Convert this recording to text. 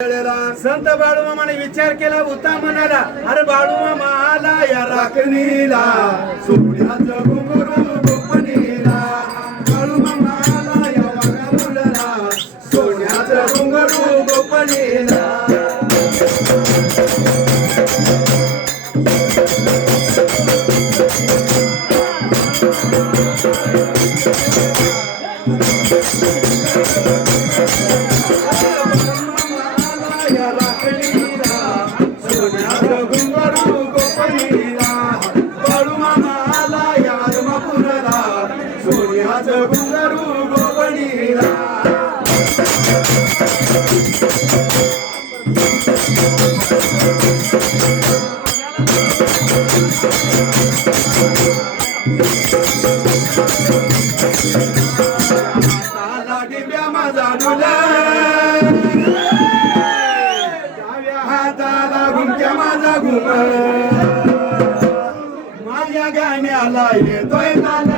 संत बाळूमामाने विचार केला होता म्हणाला, अरे बाळूमामा आला या राखणीला, सोन्याचं घुंगरू गोपणीला. बाळूमामा आला या वाघामुरला, सोन्याचं घुंगरू गोपणीला. बाळूमामा आला या आदमापुराला, सोन्याचं घुंगरू गोपणीला. आला डिंब्या माझा डुला, डाव्या हाताला घुमक्या माझा घुमर, माझ्या गाण्याला येतोय ताल.